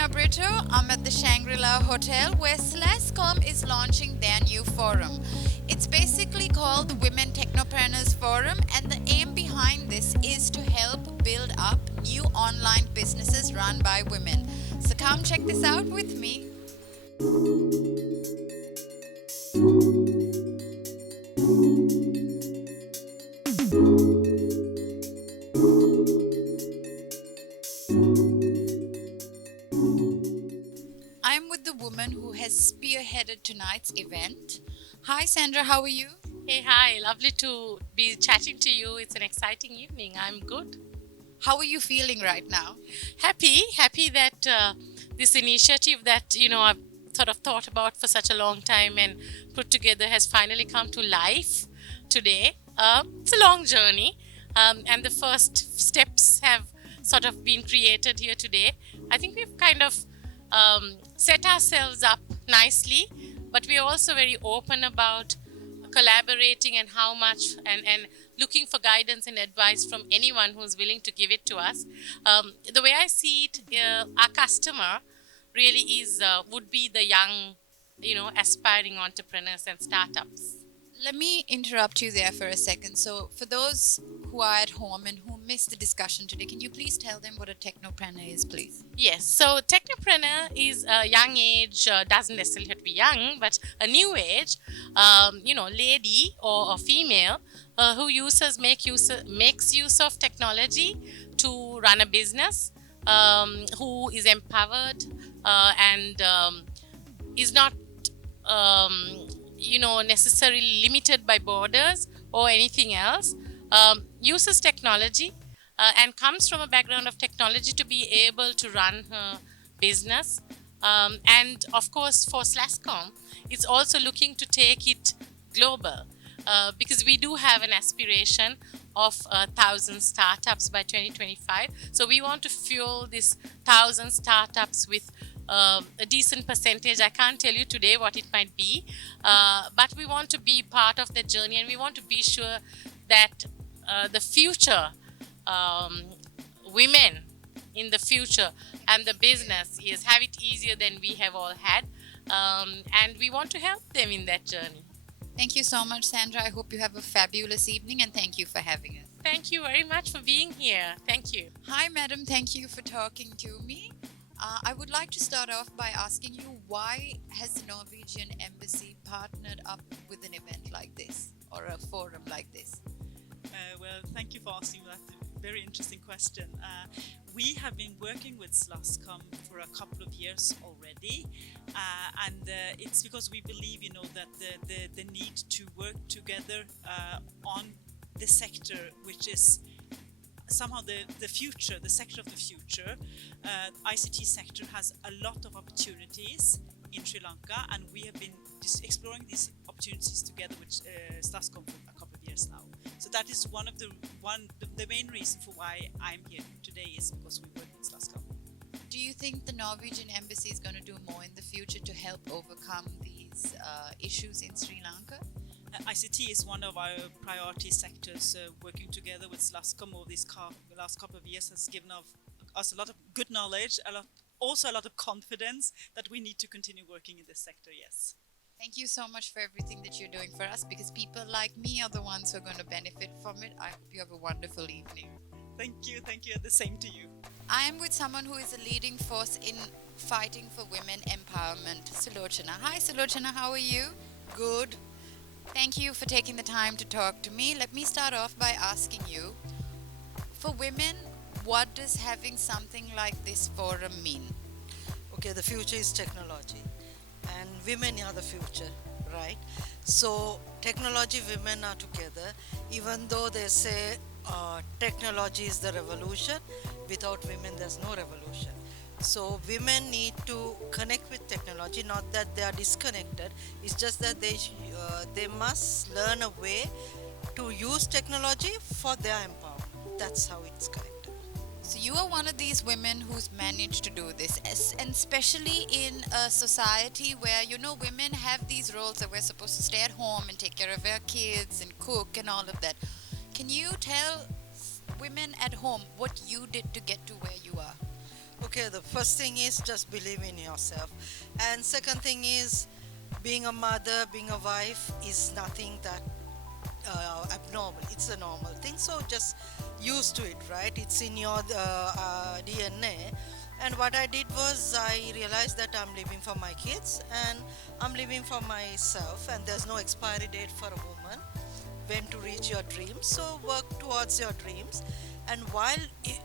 Marina Brito. I'm at the Shangri-La Hotel where SLASSCOM is launching their new forum. It's basically called the Women Technopreneurs Forum, and the aim behind this is to help build up new online businesses run by women. So come check this out with me. I'm with the woman who has spearheaded tonight's event. Hi Sandra, how are you? Hey, hi, lovely to be chatting to you. It's an exciting evening. I'm good. How are you feeling right now? Happy that this initiative that, I've sort of thought about for such a long time and put together has finally come to life today. It's a long journey, and the first steps have sort of been created here today. I think we've kind of set ourselves up nicely, but we're also very open about collaborating and how much and looking for guidance and advice from anyone who's willing to give it to us. The way I see it, our customer really is would be the young, aspiring entrepreneurs and startups. Let me interrupt you there for a second. So, for those who are at home and who missed the discussion today, can you please tell them what a technopreneur is, please? Yes, so technopreneur is a young age, doesn't necessarily have to be young, but a new age, lady or a female who makes use of technology to run a business, who is empowered and is not necessarily limited by borders or anything else, uses technology and comes from a background of technology to be able to run her business. And of course, for SLASSCOM, it's also looking to take it global because we do have an aspiration of 1,000 startups by 2025. So we want to fuel this 1,000 startups with a decent percentage. I can't tell you today what it might be, but we want to be part of the journey, and we want to be sure that the future women in the future and the business have it easier than we have all had, and we want to help them in that journey. Thank you so much, Sandra. I hope you have a fabulous evening, and thank you for having us. Thank you very much for being here. Thank you. Hi, madam. Thank you for talking to me. I would like to start off by asking you, why has the Norwegian Embassy partnered up with an event like this or a forum like this? Well, thank you for asking that very interesting question. We have been working with SLASSCOM for a couple of years already, and it's because we believe, that the need to work together on the sector, which is somehow the future, the sector of the future. ICT sector has a lot of opportunities in Sri Lanka, and we have been just exploring these opportunities together with SLASSCOM for a couple of years now. So that is the main reason for why I'm here today, is because we work with SLASSCOM. Do you think the Norwegian Embassy is going to do more in the future to help overcome these issues in Sri Lanka? ICT is one of our priority sectors. Working together with SLASSCOM over these last couple of years has given us a lot of good knowledge, also a lot of confidence that we need to continue working in this sector, yes. Thank you so much for everything that you're doing for us, because people like me are the ones who are going to benefit from it. I hope you have a wonderful evening. Thank you, the same to you. I am with someone who is a leading force in fighting for women empowerment, Sulochana. Hi Sulochana, how are you? Good. Thank you for taking the time to talk to me. Let me start off by asking you, for women, what does having something like this forum mean? Okay, the future is technology, and women are the future, right? So technology, women are together. Even though they say technology is the revolution, without women there's no revolution. So women need to connect with technology, not that they are disconnected. It's just that they must learn a way to use technology for their empowerment. That's how it's connected. So you are one of these women who's managed to do this, and especially in a society where, women have these roles that we're supposed to stay at home and take care of our kids and cook and all of that. Can you tell women at home what you did to get to where you are? Okay, the first thing is just believe in yourself. And second thing is being a mother, being a wife is nothing that abnormal. It's a normal thing. So just used to it, right? It's in your DNA. And what I did was I realized that I'm living for my kids and I'm living for myself, and there's no expiry date for a woman when to reach your dreams. So work towards your dreams. And while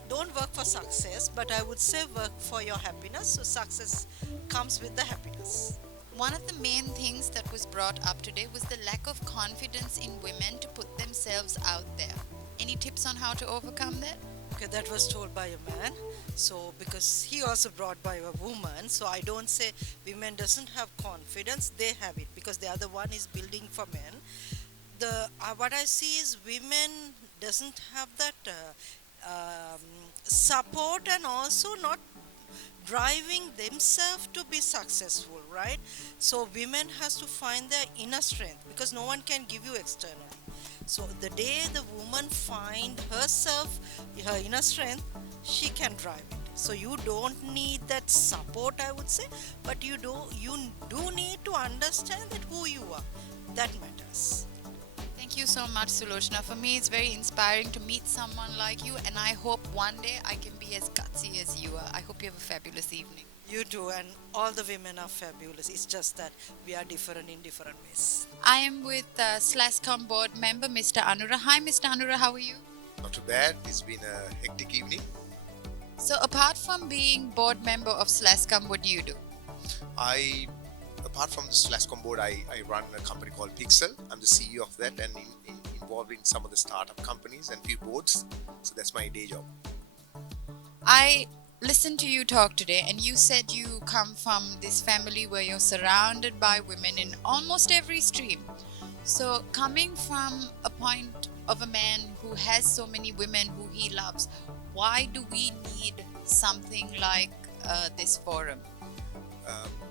don't work for success, but I would say work for your happiness. So success comes with the happiness. One of the main things that was brought up today was the lack of confidence in women to put themselves out there. Any tips on how to overcome that? Okay, that was told by a man. So because he also brought by a woman, so I don't say women doesn't have confidence. They have it because the other one is building for men. The what I see is women doesn't have that support and also not driving themselves to be successful, right? So women has to find their inner strength because no one can give you externally. So the day the woman find herself, her inner strength, she can drive it. So you don't need that support, I would say, but you do need to understand that who you are. That matters. Thank you so much, Sulochana. For me, it's very inspiring to meet someone like you, and I hope one day I can be as gutsy as you are. I hope you have a fabulous evening. You too, and all the women are fabulous. It's just that we are different in different ways. I am with SLASSCOM board member, Mr. Anura. Hi, Mr. Anura, how are you? Not too bad. It's been a hectic evening. So, apart from being board member of SLASSCOM, what do you do? Apart from the SLASSCOM board, I run a company called Pixel. I'm the CEO of that and involved in some of the startup companies and few boards. So that's my day job. I listened to you talk today, and you said you come from this family where you're surrounded by women in almost every stream. So, coming from a point of a man who has so many women who he loves, why do we need something like this forum?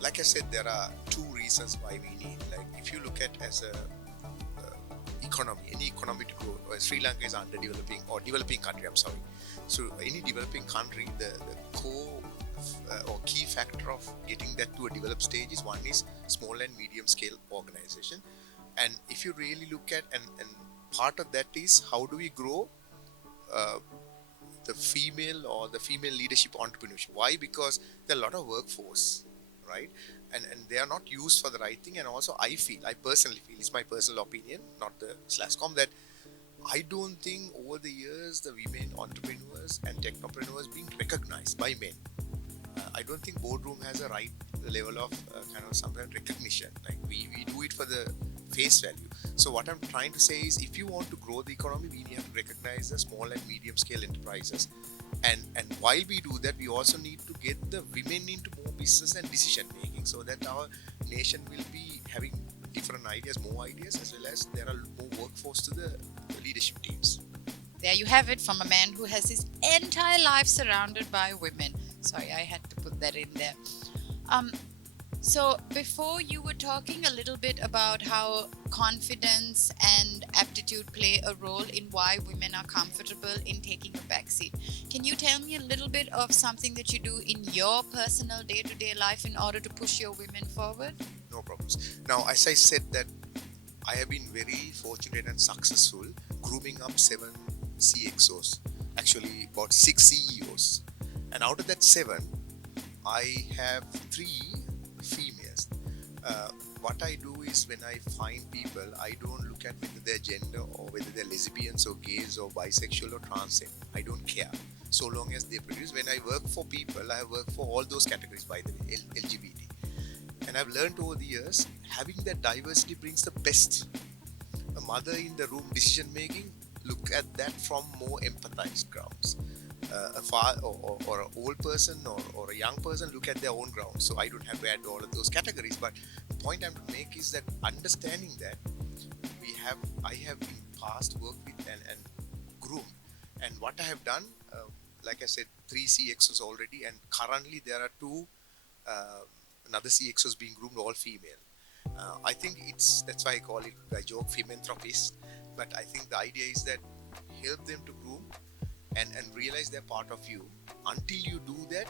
Like I said, there are two reasons why we need. Like if you look at as a economy, any economy to grow, Sri Lanka is underdeveloping or developing country. I'm sorry. So any developing country, the core or key factor of getting that to a developed stage is one is small and medium scale organization. And if you really look at and part of that is how do we grow the female leadership entrepreneurship. Why? Because there are a lot of workforce, right? And they are not used for the right thing. And also I personally feel, it's my personal opinion, not the SLASSCOM, that I don't think over the years the women entrepreneurs and technopreneurs being recognized by men. I don't think boardroom has a right level of kind of some recognition. Like we do it for the face value. So what I'm trying to say is, if you want to grow the economy, we need to recognize the small and medium scale enterprises. And while we do that, we also need to get the women into more business and decision making, so that our nation will be having different ideas, more ideas, as well as there are more workforce to the leadership teams. There you have it, from a man who has his entire life surrounded by women. Sorry, I had to put that in there. So before, you were talking a little bit about how confidence and aptitude play a role in why women are comfortable in taking a backseat. Can you tell me a little bit of something that you do in your personal day-to-day life in order to push your women forward? No problems. Now, as I said that I have been very fortunate and successful grooming up 7 CXOs, actually about 6 CEOs. And out of that 7, I have 3 females. What I do is, when I find people, I don't look at whether they're gender or whether they're lesbians or gays or bisexual or transgender. I don't care, so long as they produce. When I work for people, I work for all those categories, by the way, LGBT. And I've learned over the years, having that diversity brings the best. A mother in the room decision making, look at that from more empathized grounds. A father or an old person or a young person, look at their own ground. So I don't have to add all of those categories. But the point I'm to make is that understanding that I have in past worked with and groomed. And what I have done, like I said, 3 CXOs already, and currently there are 2 another CXOs being groomed, all female. I think that's why I call it, I joke, philanthropist. But I think the idea is that help them to groom and realize they're part of you. Until you do that,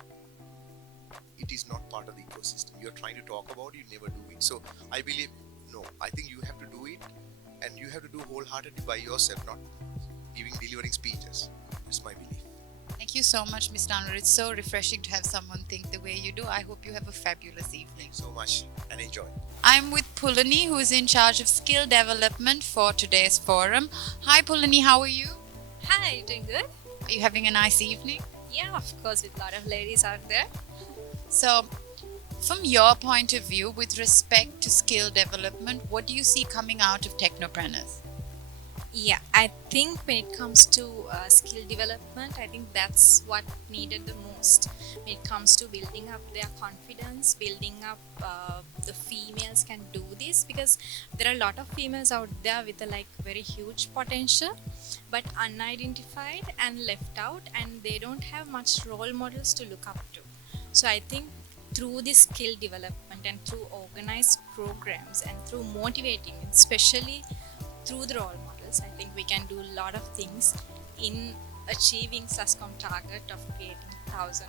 it is not part of the ecosystem. You're trying to talk about it, you never do it. So I believe, no, I think you have to do it, and you have to do wholeheartedly by yourself, not delivering speeches. That's my belief. Thank you so much, Ms. Tanwar. It's so refreshing to have someone think the way you do. I hope you have a fabulous evening. So much, and enjoy. I'm with Pulani, who is in charge of skill development for today's forum. Hi, Pulani, how are you? Hi, doing good? Are you having a nice evening? Yeah, of course, with a lot of ladies out there. So, from your point of view, with respect to skill development, what do you see coming out of technopreneurs? Yeah, I think when it comes to skill development, I think that's what needed the most. When it comes to building up their confidence, building up the females can do this, because there are a lot of females out there with a very huge potential, but unidentified and left out, and they don't have much role models to look up to. So I think through this skill development and through organized programs and through motivating, especially through the role models, I think we can do a lot of things in achieving SLASSCOM target of creating 1,000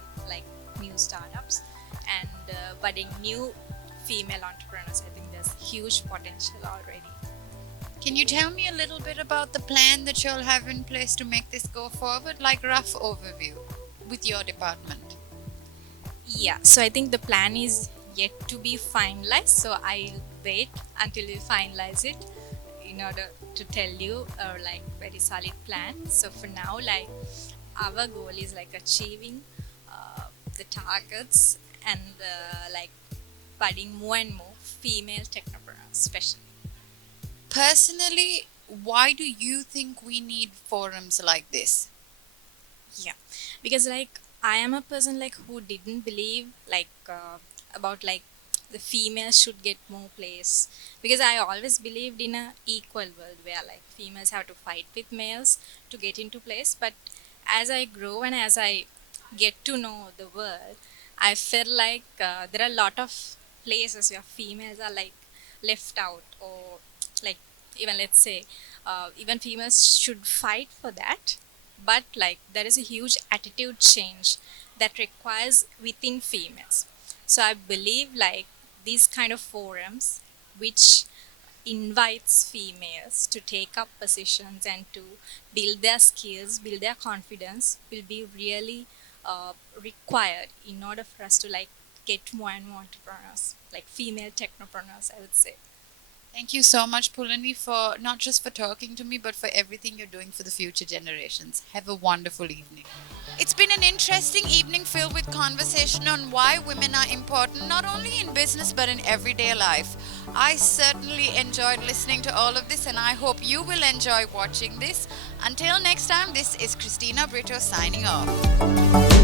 new startups and budding new female entrepreneurs. I think there's huge potential already. Can you tell me a little bit about the plan that you'll have in place to make this go forward, like rough overview with your department? Yeah, so I think the plan is yet to be finalized, so I'll wait until we finalize it in order to tell you a very solid plan. So for now, our goal is achieving the targets and budding more and more female technopreneurs, especially. Personally, why do you think we need forums like this? Yeah, because I am a person who didn't believe about the females should get more place, because I always believed in a equal world where females have to fight with males to get into place. But as I grow and as I get to know the world, I feel there are a lot of places where females are left out, or even let's say even females should fight for that, but there is a huge attitude change that requires within females. So I believe these kind of forums which invites females to take up positions and to build their skills, build their confidence, will be really required in order for us to get more and more entrepreneurs, female technopreneurs, I would say. Thank you so much, Pulani, for not just for talking to me, but for everything you're doing for the future generations. Have a wonderful evening. It's been an interesting evening filled with conversation on why women are important, not only in business, but in everyday life. I certainly enjoyed listening to all of this, and I hope you will enjoy watching this. Until next time, this is Christina Brito signing off.